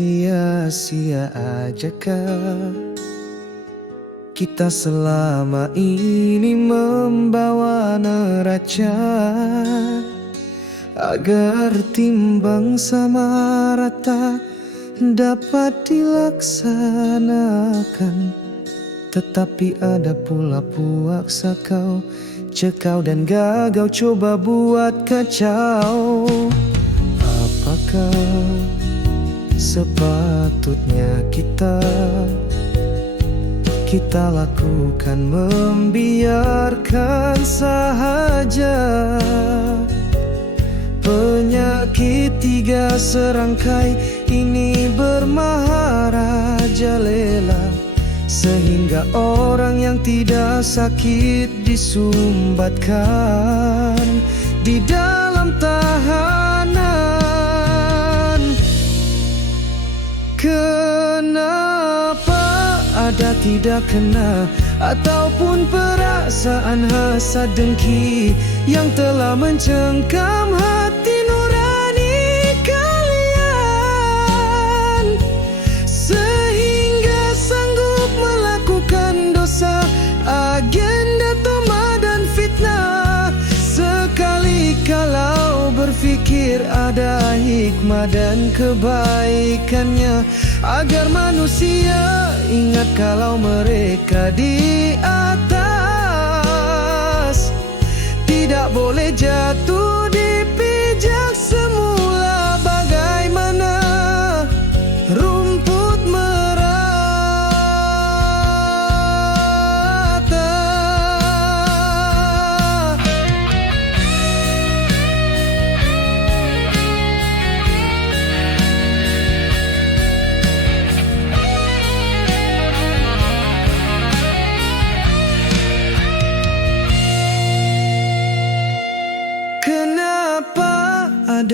Sia-sia aja kah Kita selama ini membawa neraca Agar timbang sama rata Dapat dilaksanakan. Tetapi ada pula puaksa kau Cekau dan gagau coba buat kacau. Apakah sepatutnya kita Kita lakukan membiarkan sahaja. Penyakit tiga serangkai ini bermaharajalela Sehingga orang yang tidak sakit disumbatkan Di dalam tahanan tidak kena Ataupun perasaan hasad dengki Yang telah mencengkam berfikir ada hikmah dan kebaikannya. Agar manusia ingat kalau mereka di atas. Tidak boleh jatuh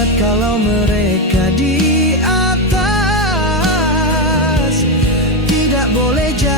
ingat kalau mereka di atas. Tidak boleh jadi